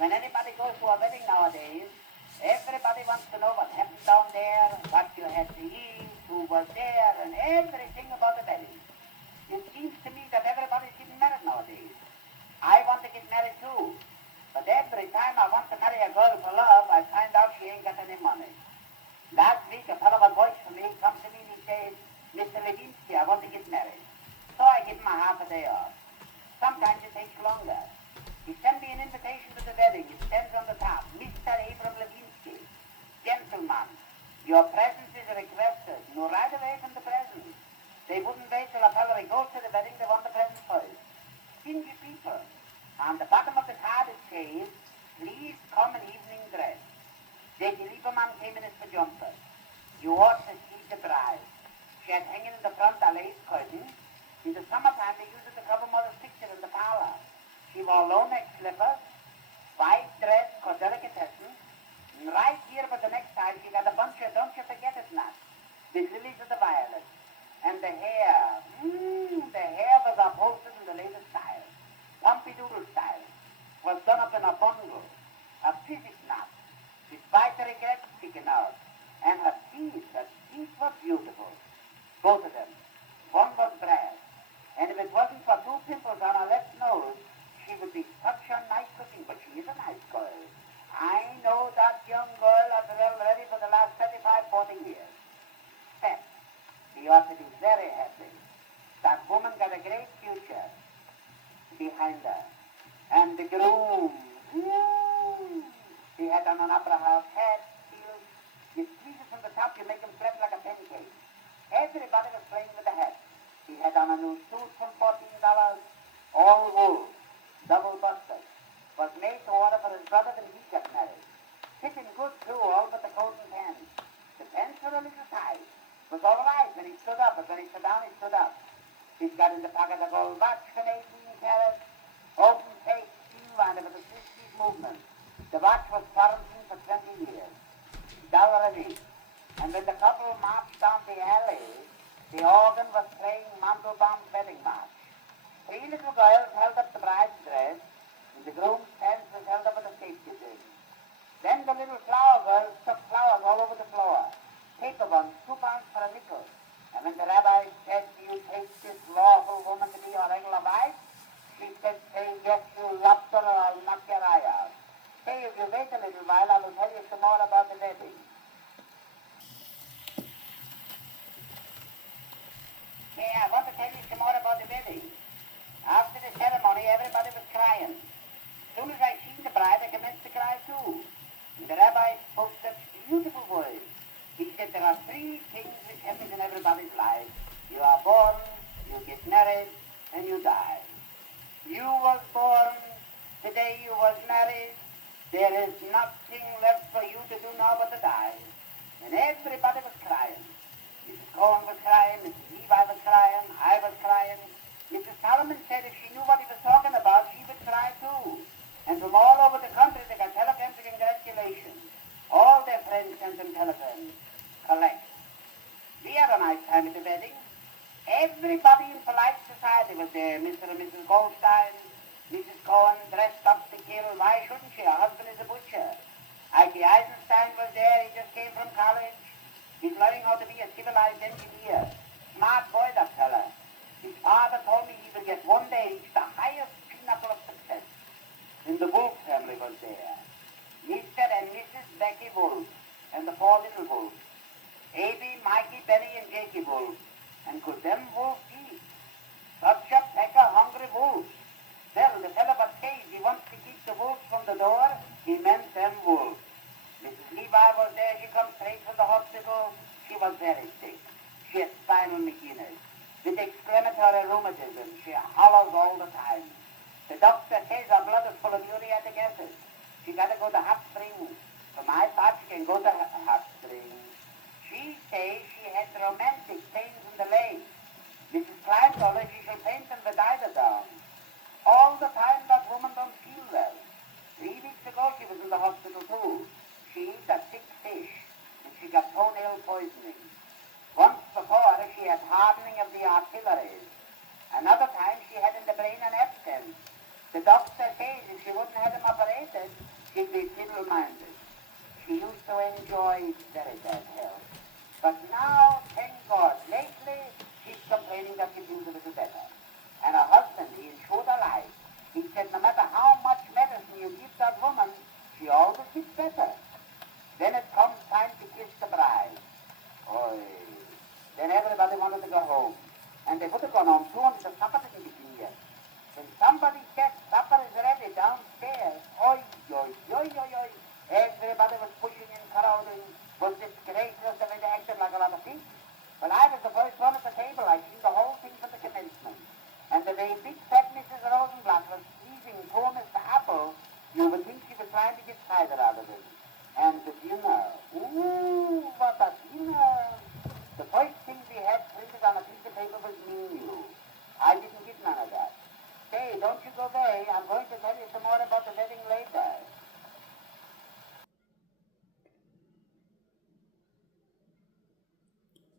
When anybody goes to a wedding nowadays, everybody wants to know what happened down there, what you had to eat, who was there, and everything about the wedding. It seems to me that everybody's getting married nowadays. I want to get married too. But every time I want to marry a girl for love, I find out she ain't got any money. Last week, a fellow was voice for me, comes to me and he says, Mr. Levinsky, I want to get married. So I give him a half a day off. Sometimes it takes longer. He sent me an invitation to the wedding. It stands on the top, Mr. Abram Levinsky. Gentlemen, your presence is requested. You ride away from the presence. They wouldn't wait till a fellow goes to the wedding, they want the present first. Stingy people. On the bottom of the card it says, please come in evening dress. J.T. Lieberman came in his pajamas. You ought to see the bride. She had hanging in the front a lace curtain. In the summertime they used it to cover mother's picture in the parlor. She wore low-neck slippers, white dress for delicatessen, and right here but the next time she got a bunch of don't you forget it nuts, the lilies of the violet. And the hair was upholstered in the latest style, Pompidou style, was done up in a bundle, a physic knot, with white regrets sticking out, and her teeth were beautiful, both of them. One was brass, and if it wasn't for two pimples on her left nose, she would be such a nice looking, but she is a nice girl. I know that young girl as well already for the last 35, 40 years. Pet. He ought to be very happy. That woman got a great future behind her. And the groom, he had on an opera house hat, heels. You squeeze it from the top, you make him flat like a pancake. Everybody was playing with the hat. He had on a new suit from $14, all wool, double busted. Was made to order for his brother when he got married. Fitting good too, all but the coat and pants. The pants were a little tight. It was all right when he stood up, but when he sat down, he stood up. He's got in the pocket a gold watch from 18 carats, open face, steel winder with a Swiss movement. The watch was quarantined for 20 years. $1 a week. And when the couple marched down the alley, the organ was playing Mandelbaum's wedding march. 3 little girls held up the bride's dress, and the groom's pants was held up with a safety pin. Then the little flower girls took flowers all over the floor. Paper ones, 2 pounds for a nickel. And when the rabbi said, do you take this lawful woman to be your regular wife? She said, say yes, you lobster, or I'll knock your eye out. Say, if you wait a little while, I will tell you some more about the wedding. Hey, I want to tell you some more about the wedding. After the ceremony, everybody was crying. As soon as I seen the bride, I commenced to cry too. And the rabbi spoke such beautiful words. He said there are 3 things which happen in everybody's life. You are born, you get married, and you die. You was born, today you was married. There is nothing left for you to do now but to die. And everybody was crying. Mrs. Cohen was crying, Mrs. Levi was crying, I was crying. Mrs. Solomon said if she knew what he was talking about, she would cry too. And from all over the country they got telegrams of congratulations. All their friends sent them telegrams. Collect. We had a nice time at the wedding. Everybody in polite society was there. Mr. and Mrs. Goldstein, Mrs. Cohen dressed up to kill. Why shouldn't she? Her husband is a butcher. I.T. Eisenstein was there. He just came from college. He's learning how to be a civilized engineer. Smart boy, that fella. His father told me he will get one day reach the highest pinnacle of success. And the Wolf family was there. Mr. and Mrs. Becky Wolf and the 4 little Wolves. A.B., Mikey, Benny, and Jakey Wolf. And could them wolves eat? Such a pack of hungry wolves. Well, the fellow was caged. He wants to keep the wolves from the door. He meant them wolves. Mrs. Levi was there. She come straight from the hospital. She was very sick. She had spinal meningitis. With exclamatory rheumatism, she hollers all the time. The doctor says her blood is full of uriatic acid. She got to go to hot springs. For my part, she can go to hot springs. She says she has romantic pains in the legs. Mrs. Klein told her she shall paint them with eiderdown. All the time that woman don't feel well. 3 weeks ago she was in the hospital too. She ate a thick fish and she got toenail poisoning. Once before she had hardening of the arteries. Another time she had in the brain an abscess. The doctor says if she wouldn't have them operated, feeble-minded. She used to enjoy very bad health. But now, thank God, lately she's complaining that she feels a little better. And her husband, he ensured her life. He said no matter how much medicine you give that woman, she always gets better. Then it comes time to kiss the bride. Oy. Then everybody wanted to go home. And they would have gone home too until the supper didn't begin yet. When somebody said supper is ready downstairs, oi, oi, oi, oi, oi. Everybody was pushing and crowding. Was disgraceful the way they acted like a lot of people. But I was the first one at the table. I seen the whole thing from the commencement. And the way big fat Mrs. Rosenblatt was squeezing poor Mr. Apple, you would think she was trying to get cider out of him.